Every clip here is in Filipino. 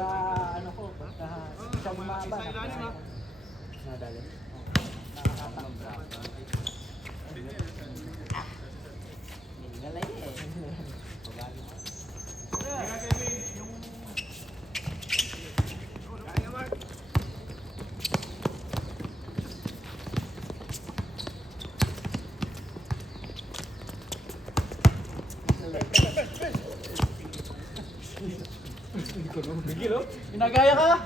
Sa ano ko, pagka siya bumaba. Nadali. Galay eh. Bigil oh. Pinagaya ka.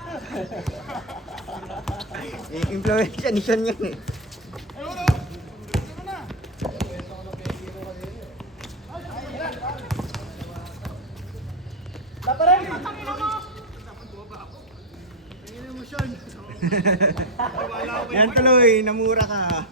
Influensya ni Sean yan eh. Yan tuloy, namura ka.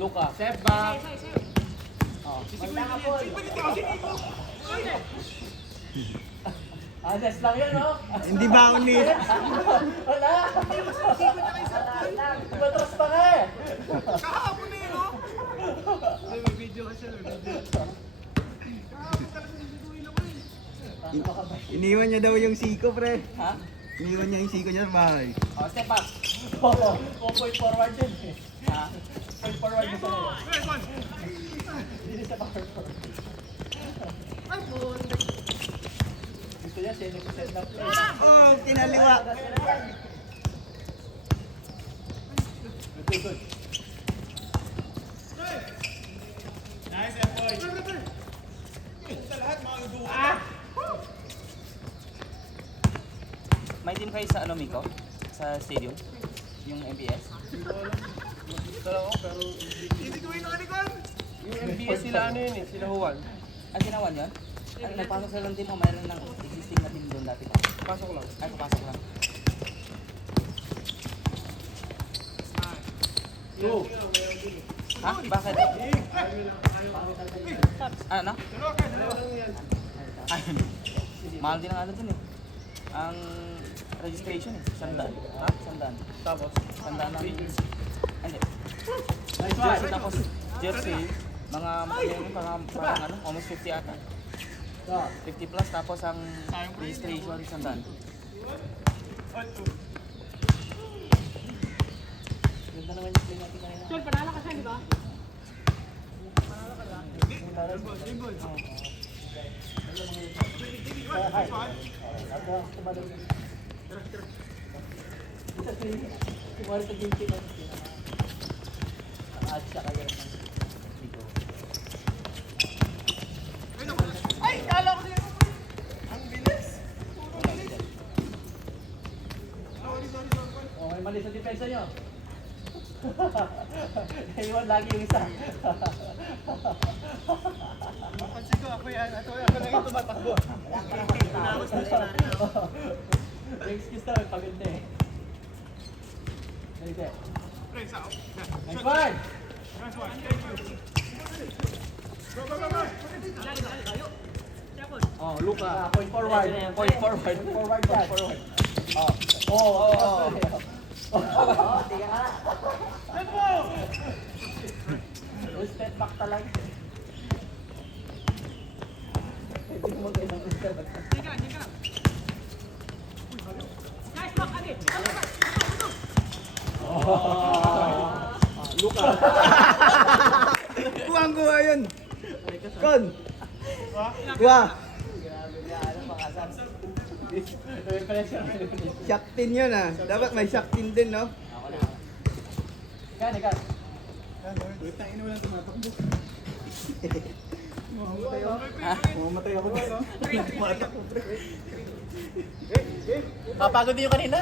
Luka. Step back. Honest lang yan, no? Hindi ba ako ni... Wala! Matras pa nga eh! Kahapon na yun, no? May video ka siya, may video. Kahapon talaga nilituin ako eh. Iniwan niya daw yung siko, pre. Ha? Iniwan niya yung siko niya sa bahay. Oh, step back! Oo, point forward yun eh. Ha? Point forward mo sa hindi siya pa-forward. Gusto niya, siya nag-set up play. Oh, kinaliwa. Good, good. Nice, boy. Sa lahat, mga uduwa. May team kayo sa ano, Miko? Sa stadium? Yung MPS? Hindi ko yun nakalikod. Yung MBS sila ano yun eh, sila Juan. Ah, ginawan yun? Ano, nagpasok sa lang team mo, mayroon ng existing na team doon dati pa. Pasok lang. Ay, papasok lang. Two. Ha? Bakit? Ano? Ay, mahal din ang ano dun eh. Ang registration eh, 100. Ha? 100. Tapos, 100 ang... Hindi. Nice Jersey, one. tapos jersey, parang ano, almost 50 ata. 50 plus, tapos ang registration, 100. Ganda naman yung play natin kanina. Sir, panalo ka siya, di ba? Kumari sa game team natin. At siya kagaya ng Miko. Ay, kala ko din. Ang bilis. Oh, may mali sa depensa nyo. Iwan lagi yung isa. Mapansin ko, ako yan. Ako lang yung tumatakbo. May excuse na, may pagod na eh. Nice. Pre, sao? Nice one! Nice one. Thank you. Go, go, go, go. Oh, Luka, point forward. Point forward. Point forward yan. Oh, tiga ka na. Step back talaga. Hindi mo mag-inang step back. Nice block, Abi! Luka. Kuwang-kuha yun. Kon. Kuha. Grabe niya, ano, mga asas. May pressure. Shaktin yun ah. Dapat may shaktin din, no? Ako na. Ikan, ikan. Wait, tangin na walang tumatakbo. Mamamatay ako. Mamamatay ako. Tumatakbo, pre. Mapagod din yung kanina.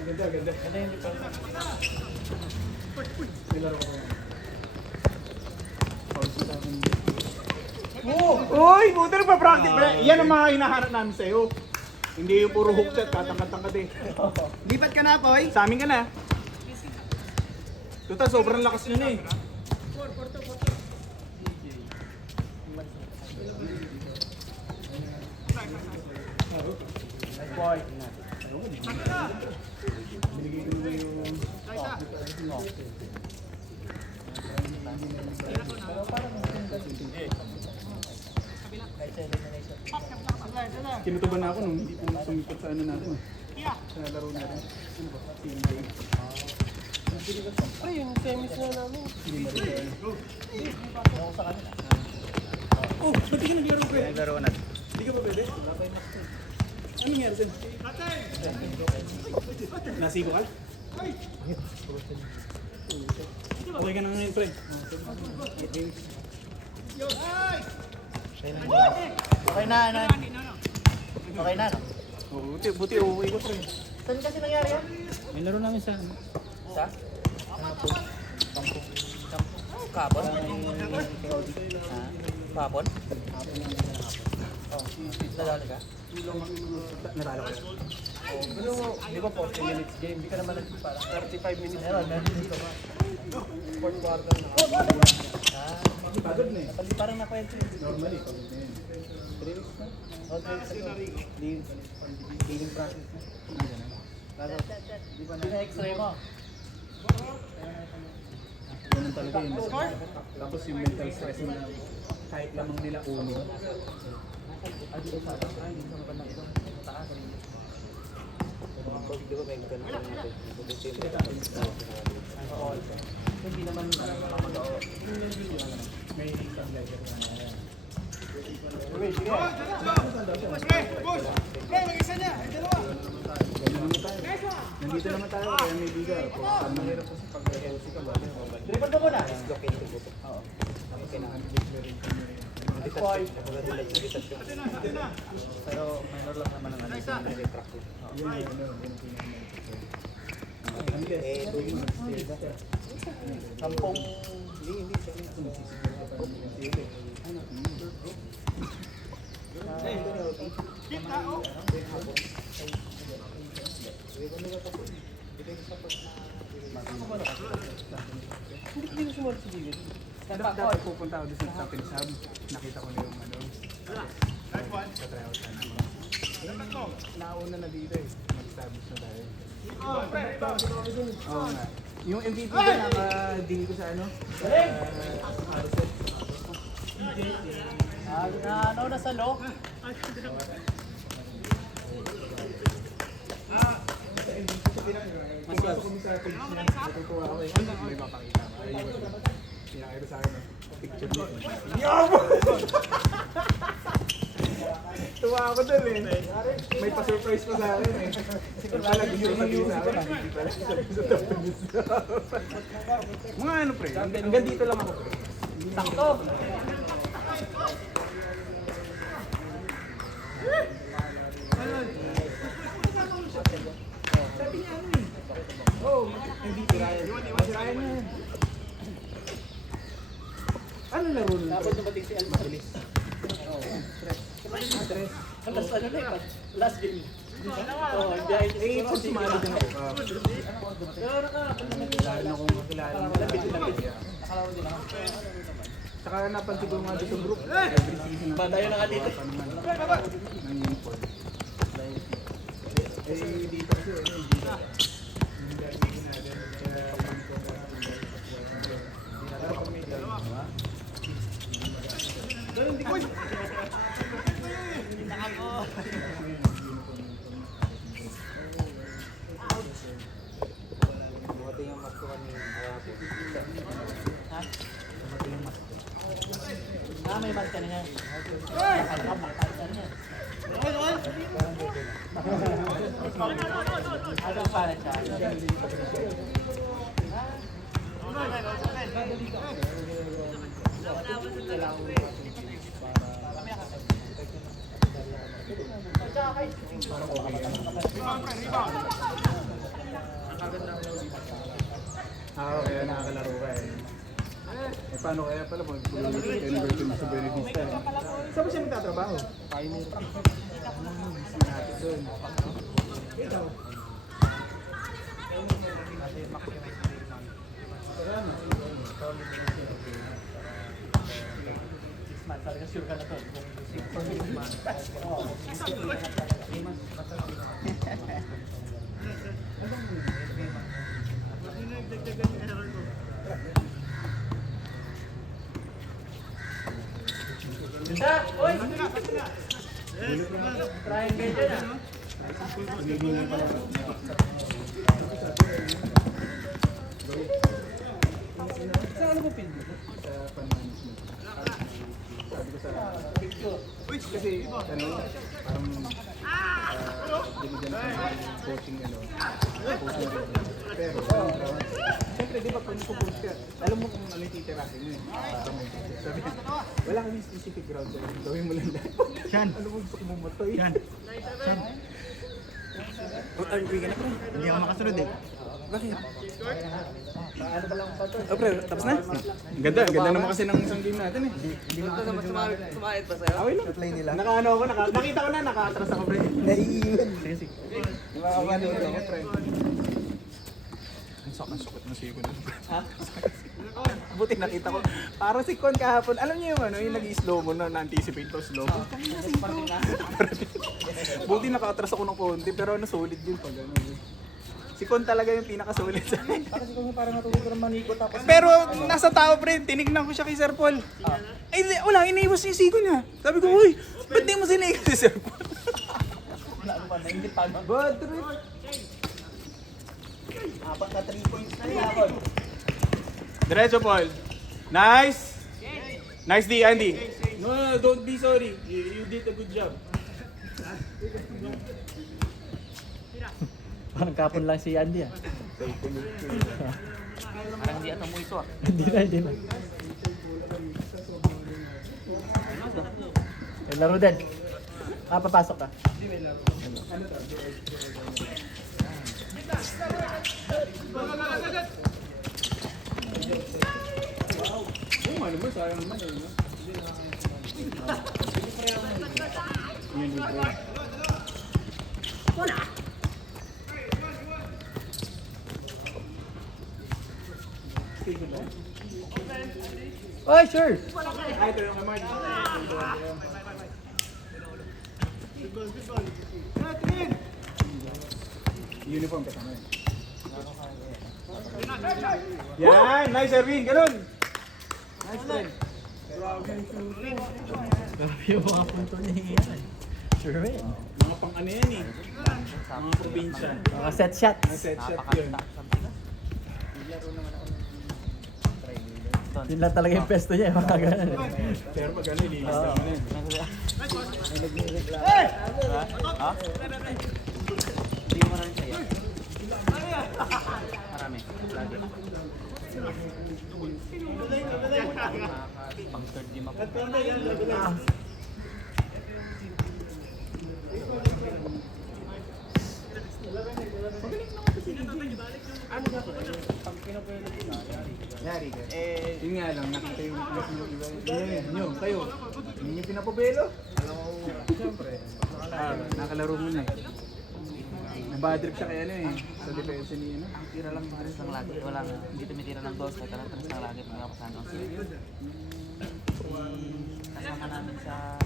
Ganda, ganda. Uy, buti nagpa-practice. Yan ang mga hinahanap namin sa'yo. Hindi yung puro hook shot, katangkat-tangkat eh. Lipat ka na, Poy. Sa amin ka na. Total, sobrang lakas nyo na eh. Kinutuban na ako nung hindi po sumipot sa ano natin. Sa laro natin. Ano ba? Ay, yung semis na namin. Oh, ba't di ka naglaro pre? Naglaro na. Hindi ka pa pwede? Ano nangyari sa'yo? Nasigo ka? Okay ka na ngayon pre. Okay na, ano? Okay na, no? Oh, buti okay ko pre. Saan kasi nangyari yan? May laro namin sa ano? Sa? Kapon? Kapon? Oh, nadali ka? Natalo ka. Pero, di ba 40 minutes game? Hindi ka naman parang 35 minutes. Meron dito. Fourth quarter na. Pagod na eh. Parang nakwento. Normally, pagod na yun. 3 weeks na? Healing process na. Hindi na x-ray mo. Ganun talaga yun. Tapos yung mental stress na kahit lamang nila ulo. Hindi naman makamagawa. May stabilizer na yan. Nandito naman tayo kaya may biga. Ang mahirap kasi pag healthy ka ba? Tripod mo muna. Pero minor lang naman ang ano. Sampung. Hindi ko sumunod si David. Dati pupunta ako doon sa Pinsab. Nakita ko na yung ano. Sa tryout na naman. Nauna na dito eh. Mag-establish na tayo. Oo nga. Yung MVP ko naka-deal ko sa ano? Sa Harrison. Ano na sa law? Mas gusto kami sa page niya. Natutuwa ako eh. May mapakita. Pinakita sa akin picture niya. Yabo! Tuwa ako dun eh. May pa-surprise pa sa akin eh. Siguro pala gusto ko sabihin sa akin. Hindi pala sabihin sa tapos. Mga ano pre, hanggang dito lang ako pre. Sakto. Hindi tirayan. Tirayan na yan. Ano laro nun? Dapat dumating si Alma. Bilis. Stress. Alas ano na yun? Last game. Oo, biyahe niya Eh, siguro. kung sumali din ako. Pero Kilala na kung kakilala mo. nakalawa din ako. Saka napansin ko nga dito group. Every season. Batayo na nga dito. Ng uniform. Eh, dito kasi ano, dito. May balik ka na yan. Ano pa rin siya? Kaya nakakalaro ka eh. Eh paano kaya pala pag pululit kayo ng girlfriend mo sa Benedista eh? Saan ba siya nagtatrabaho? Pioneer. Busy natin doon. Talaga sure ka na to. Ganda! Oy! Triangle dyan ah. Sa ano mo pindi? Sa fund management. Sabi ko sa... Kasi, ano, parang... binigyan sa coaching, ano, coaching rin. Pero, siyempre, di ba, kung nagpo-coach ka, alam mo kung ano yung titirahin mo eh. Sabi ko, wala kami specific ground sa'yo. Gawin mo lang lahat. Shan. Ano mo gusto ko mamatay? Yan. Shan. Uwi ka na pre. Hindi ako makasunod eh. Bakit? Oh, pre, tapos na? Ang ganda naman kasi ng isang game natin eh. Hindi makasunod yung mga Sumahit ba sa'yo? Okay lang. play nila. Nakaano ako, nakita ko na, naka-atras ako pre. Naiiwan. Sige, sige. Nakakapanood ako pre. Ang sukot ng siko na. Ha? Buti nakita ko. Parang si Con kahapon. Alam niyo yung ano, yung nag-slow mo na na-anticipate ko slow mo. Buti naka-atras ako ng konti pero ano, solid yun pag ano. Si Con talaga yung pinaka-solid sa akin. Parang natulog ka ng maniko tapos. Pero nasa tao pre, tinignan ko siya kay Sir Paul. Ay, wala, iniwas yung siko niya. Sabi ko, uy, ba't di mo sinigas si Sir Paul? Bad trip. Apat na 3 points na yan. Diretso, Paul. Nice! Nice D, Andy. No, don't be sorry. You did a good job. Parang kapon lang si Andy ah. Parang hindi ata mo ito ah. Hindi na. May laro din. Papasok ka. Oo, ano ba? Sayang naman eh. No? Yun yung bro. Oy, sure! Ay, ito yung kamay. Uniform kasama yun. Yan! Nice, Erwin! Ganun! Nice, friend. Grabe yung mga punto niya yan. Sure eh. Mga pang ano yan eh. Mga probinsya. Mga set shots. Mga set shot yun. Yun lang talaga yung pesto niya, mga ganun. Pero pag ano, ililis naman yun. Ha? Hindi mo maraming sa'yo. Marami. Lagi. Pang third game ako. Yari ka. Yun nga lang, nakita yung plus ng iba. Nyo, kayo. Hindi nyo pinapabelo. Alam mo, siyempre. Nakalaro mo na eh. Nabadrip siya kaya ano eh. Sa depensa niya. Ang tira lang tres ng lagi. Walang, hindi tumitira ng dos. Kahit lang tres ng lagi. Pag ako sa ano. Kasama namin sa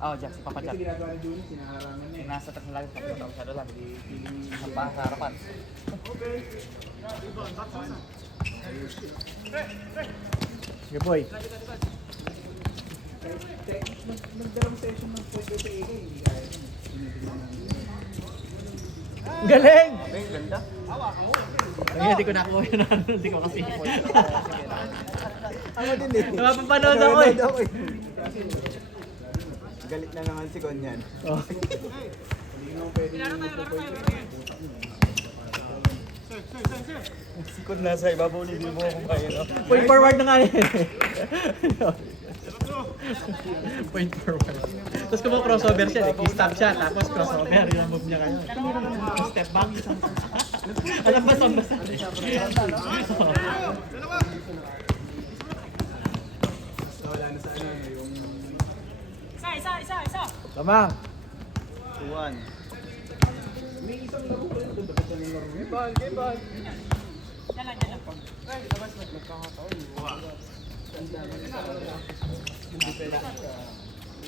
Oh, Jack, si Papa Jack. Kasi ginagawa ni Juni, sinaharangan niya eh. Nasa tres ng lagi. Tapos ako siya lang. Ang baha sa harapan. Sige boy. Nagdalang session ng PPA hindi kaya. Galing! Ganda. Kaya hindi ko nakuha yun. Hindi ko kasi. Ako din eh. Napapanood ako eh. Nanonood ako eh. Galit na naman si Con yan. Oh. Hindi naman pwede Si Con nasa ibabaw, hindi mo ako kaya no? Point forward na nga yan. Point forward. Tapos kung crossover siya, i-stop siya, tapos crossover, yung move niya kayo. Step back, isang alam ba, basta. Wala na sa ano, yung... Isa. Tama. 2-1. May isang laro ko yun. Dapat na yung laro yun. Yan lang.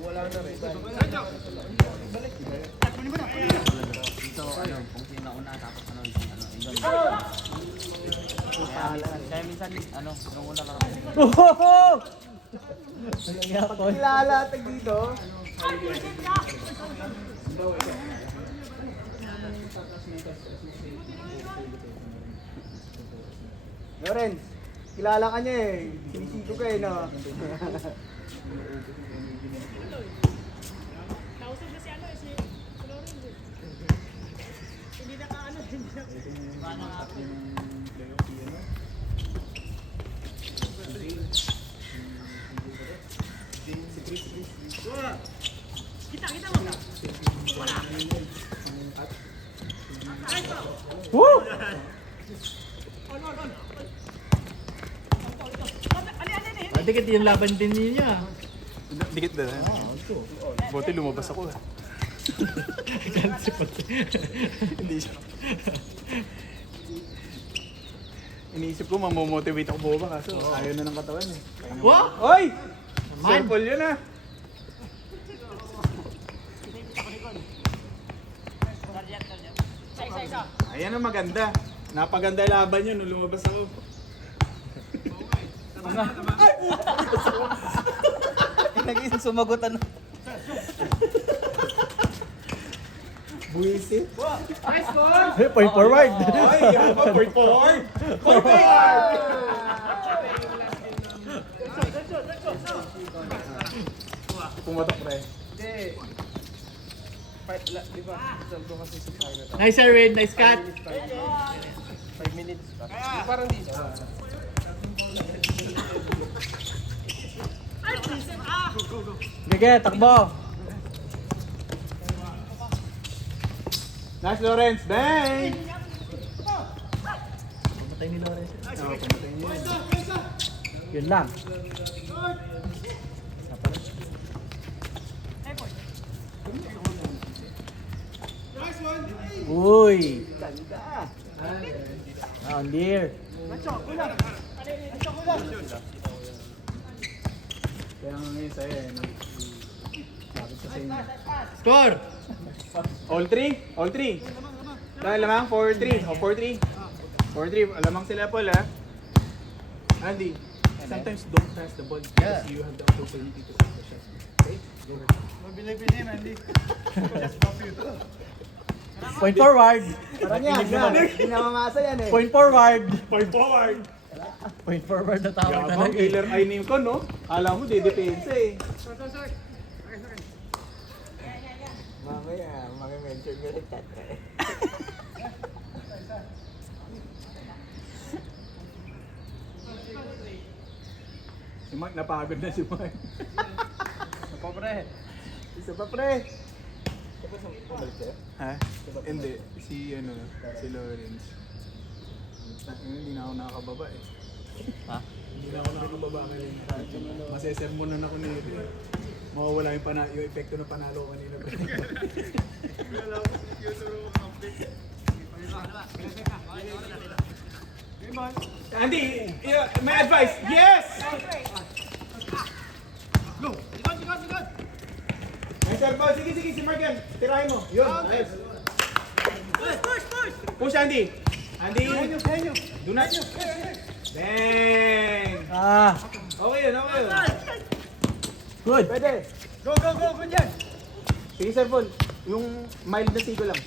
Wala na rin. Dito, kung sino una, tapos ano, yung doon. Kaya minsan, nung una lang ako. Oh! Ano Ilalatag dito. Lawrence, kilala ka niya eh. Sinisito ka eh, no? Kausap na si Lorenz eh. Hindi na Kita mo. Woo! Dikit yung laban din ninyo ah. Dikit na. Buti lumabas ako. Hindi siya. Iniisip ko, mamomotivate ako buba kaso ayaw na ng katawan eh. Wow! Oy! Man! Circle yun ah! Isa. Ayan ang maganda. Napaganda laban yun nung lumabas ako. Nag-isang sumagot ano. Buwisit. Point forward. Oy! Yan pa, point forward! Point forward! Pumatok pre. Hindi. Di ba? Saldo kasi sa final. Nice sir, Win. Nice cut. 5 minutes pa. Parang dito. Sige, takbo. Nice Lawrence, bang! Pumatay ni Lawrence. Oh, pumatay niya. Yun lang. Uy! On dear. Kaya nga ngayon sa'yo eh. Bakit sa inyo? Score! All 3? All 3? Dahil lamang 4-3. O 4-3. 4-3. Alamang sila Paul ha. Andy, sometimes don't pass the ball because you have the opportunity to take the shot. Okay? Go. Mabilib-bilib Andy. Just stop you too. Point forward. Parang yan, hindi na mamasa yan eh. Point forward. Point forward! Point forward na tawag Yabang talaga. killer eye name ko no? Alam mo, didepensa eh. Mamaya, maki-mention ko rin tatay. Si Mark, napagod na si Mark. Ako pre. Isa pa pre. Ha? Hindi. Si Lawrence. Hindi na ako nakakababa eh. Ha? Hindi na ako nakakababa ngayon. Masesermonan ako nito eh. Mawawala yung epekto ng panalo ko kanina. Andy, my advice, yes! Go! Nice sir, Paul. Sige, si Morgan. Tirahin mo. Yun, nice. Push, Andy. Andy. Do not. Bang! Ah, Okay yun. good. Pwede. Go, yan. Sige, Sir Paul. Yung mild na siko lang.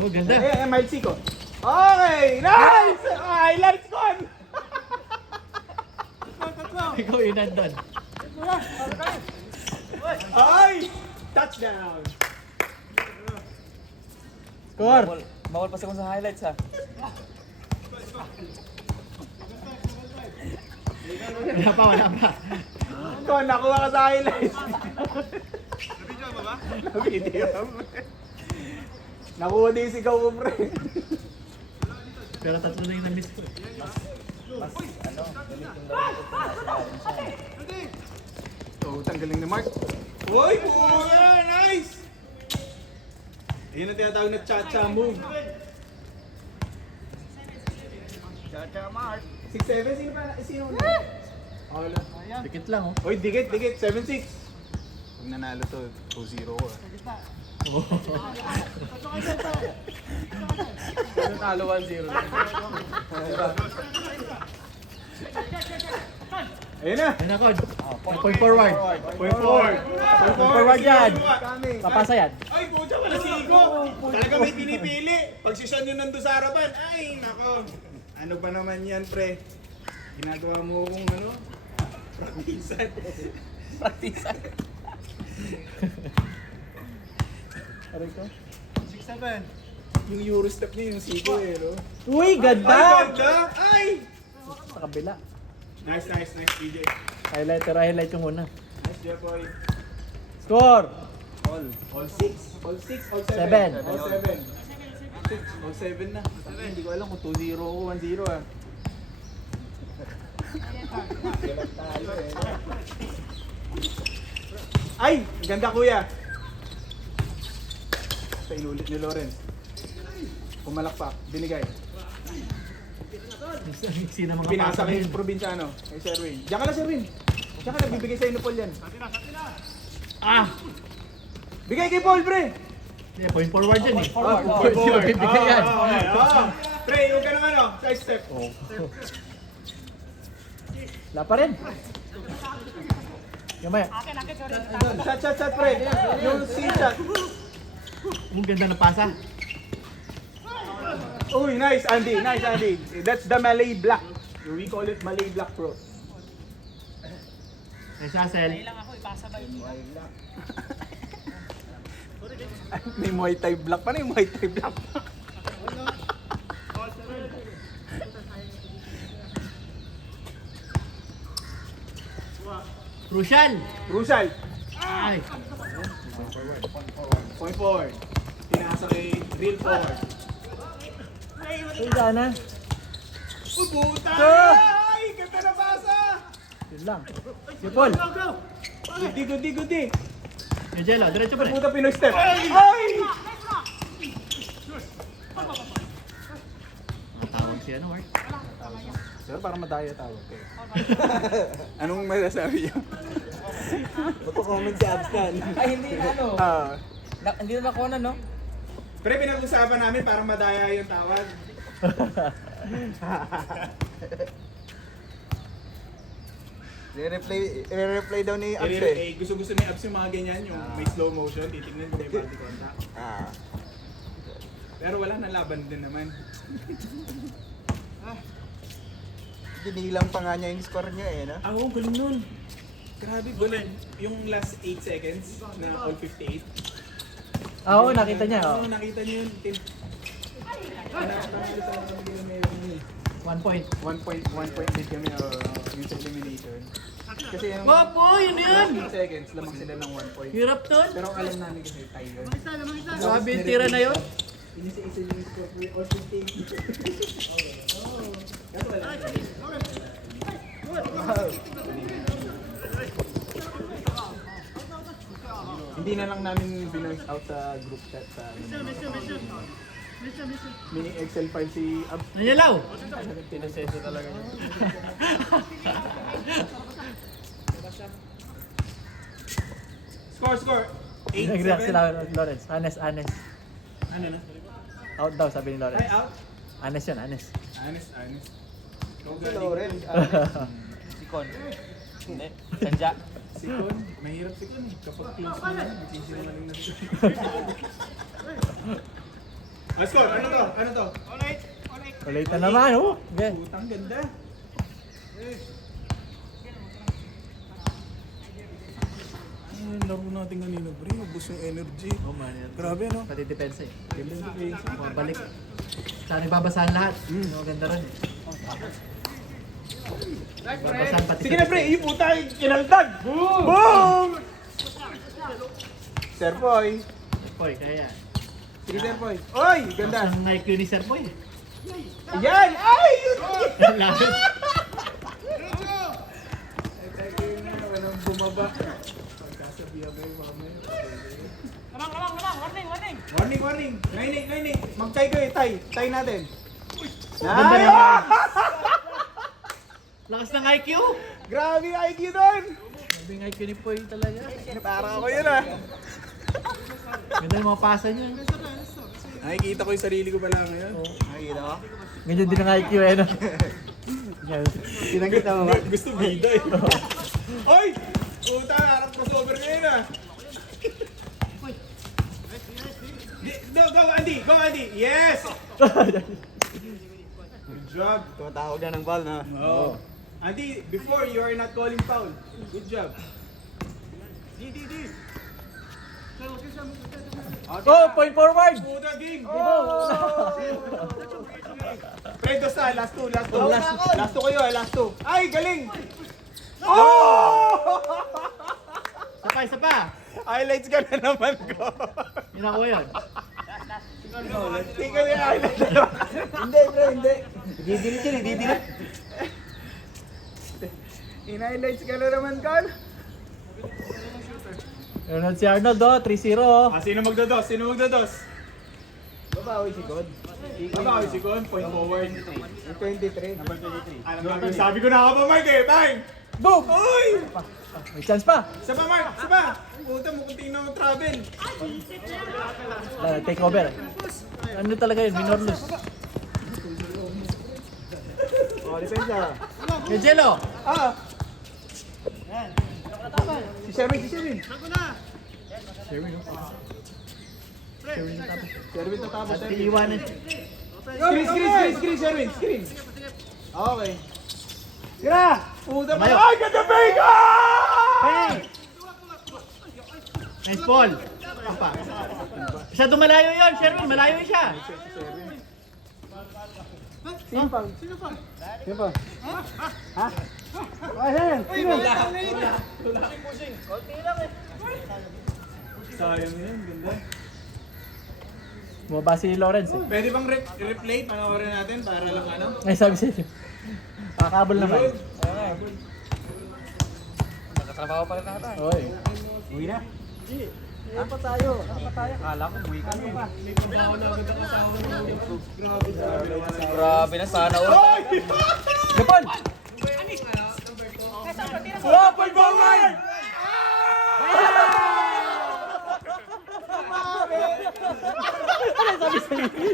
Oh, ganda. Mild siko. Okay, nice! Okay, let's go! Ikaw yun nandun. Ay! Touchdown! Score. Bawal pa sa highlights ha. Wala pa. Kon, nakuha ka sa highlights. Nabidyo ba? Nakuha din yung sigaw ko, pre. Pero tatlo na yung na-miss ko. Mas, ano, galit yung gawin ko kung nasa natin siya. Oh, tanggaling ni Mark. Uy, kuya! Nice! Ayun ang tinatawag na cha-cha move. Chacha Mark. 6-7, sino pa? Sino? Oh, wala. Dikit lang oh. Uy, dikit. 7-6. Pag nanalo to, 2-0 ko. Natalo 1-0. Ayun na. Ayun ako. Point forward. Point forward. Forward yan. Coming. Papasa yan. Ay, pucha, wala si Igo. Talaga may pinipili. Pag si Sean yun nandun sa harapan, ay, nako. Ano ba naman yan, pre? Ginagawa mo kung ano? Praktisan. Praktisan. Aray ko. 6-7. Yung Eurostep niya, yung Sigo eh, no? Uy, Ay, ganda! ganda! Ay! Sa kabila. Nice, DJ. Highlight yung una. Nice, Jepoy. Score! All 6. All 6, all 7. Seven. All 7. 6, all 7 na. Hindi ko alam kung 2-0 o 1-0 ah. Ay! Ganda kuya! Sa inulit ni Lawrence. Pumalakpak, binigay. Mixi na mga Pinasa pasa kay din. probinsyano, kay Sherwin. Diyan ka na, Sherwin. Diyan ka na, bibigay sa'yo ni Paul yan. Ah! Bigay kay Paul, pre! Yeah, point forward yan eh. Forward. Point forward. Bibigay yan. Pre, huwag ka naman, side step. Wala pa rin. Gamaya. Shot, pre. Yung C-shot. Ang ganda na pasa. Uy, nice, Andy. That's the Malay Black. We call it Malay Black, bro. Ay, Sassel. May Muay Thai Black pa na yung Muay Thai Black. Crucial. Rusal. Ay. Point forward. Pinasa kay real forward. Ay, sana. Puta! Ay, ganda na pasa! Yun lang. Si Paul. Goody. May Jello. Diretso pa rin. Puta Pinoy step. Ay! Matawag si ano, Mark. Sir, parang madaya tawag kayo. Anong masasabi niyo? Magpo-comment si Abstan. Ay, hindi na ano. Hindi na nakuha na, no? Pre, pinag-usapan namin parang madaya yung tawag. I-replay daw ni Abs eh. Gusto ni Abs yung mga ganyan, yung may slow motion, titignan mo may body contact. Ah. Pero wala na laban din naman. Dinilang pa nga niya yung score niya eh, no? Oo, galing nun. Grabe, galing. Yung last 8 seconds na all 58. Oo, nakita niya. Oo, Oh. nakita niyo yun. 1 point. 1 point lead kami yung sa elimination. Kasi yung Wapo, yun yan. last 8 seconds, lamang sila ng 1 point. Hirap ton. Pero alam namin kasi tayo yun. Grabe yung tira na yun. Inisa-isa yung score for all 58. Kaso wala. Hindi na lang namin binoise out sa group chat sa mini Excel file si Abs. Nanyalaw. Pinaseso talaga niya. Score! 8-7. Nag-react sila, Lawrence. Honest. Ano na? Out daw, sabi ni Ay, Lawrence. out? Honest yun, honest. Honest. Si Lawrence. Si Con. Hindi. Sadya. Si Con, mahirap si Con. Kapag close mo na, magsisinungaling na siya. Score! Ano to? Ulit na naman, oh. Okay. Putang ganda. Ay, laro natin kanina, pre. Ubus yung energy. Oh man, yan. Grabe, no? Pati depensa eh. Ganda yung defense. Balik. Sana ibabasahan lahat. Maganda rin eh. Babasan pati. Sige na, pre. Yung puta, kinaltag. Boom! Sir Boy. Poy, kaya yan. Sige, Sir Boy. Oy, ganda. Ang IQ ni Sir Boy. Ayan! Ay! Lapit. Walang bumaba. Pagkasabihan kayo, mamaya. Warning. Warning, warning. 9-8. Mag-tie kayo, tie. Tie natin. Ganda Ay! naman. Lakas ng IQ. Grabe yung IQ doon. Sabi ng IQ ni Poy talaga. Para ako yun ah. Ganda yung mga pasa niya. Nakikita ko yung sarili ko pala ngayon. Nakikita ko? Ganyan din ang IQ eh. No? Pinakita mo ba? Gusto bida eh. Oy! Puta, harap crossover ngayon ah. Go, Andy! Go, Andy! Yes! Good job. Tumatawag na ng ball na. Oh. Andy, before you are not calling foul. Good job. Oh, point forward! Puta, game! Fred, basta, last two. Last two kayo, last two. Ay, galing! Oh! Isa pa. Highlights ka na naman ko. Yun ako yun. Tingnan yung highlights. Hindi, bro, hindi. Didilit yun, didilit. In-highlights ka na naman, Carl. Yun si Arnold oh, 3-0 oh. Sino magdados? Babawi si God. Babawi si Gon, point forward. Yung 23. Alam mo, sabi ko na ako pa, Mark eh. Bang! Boom! Uy! May chance pa. Isa pa, Mark! Isa pa! Puta mo kung tingnan mo travel. Take over. Ano talaga yun? Minor lose. Oh, depensa. Kay Jello. Ah! Si Sherwin. Sherwin tatapos. At iiwanan. Screen, Sherwin, screen. Okay. Tira! Puta mo. Mayo. Ay, ganda bacon! Hey! Nice ball. Masyado malayo yun, Sherwin. Malayo siya. Sino pa? Ha? Ayan! Sino? Sayang yun, ganda. Bumaba si Lawrence eh. Pwede bang replay? Panoorin natin para lang ano? Ay, sabi sa inyo. Kakabol naman. Nakatrabaho pa rin natin. Oy. Uwi na. Apat tayo. Kala ko, buwi ka na. Grabe na sana. Oy! Japon! Oh, point forward! Ano sabi sa inyo?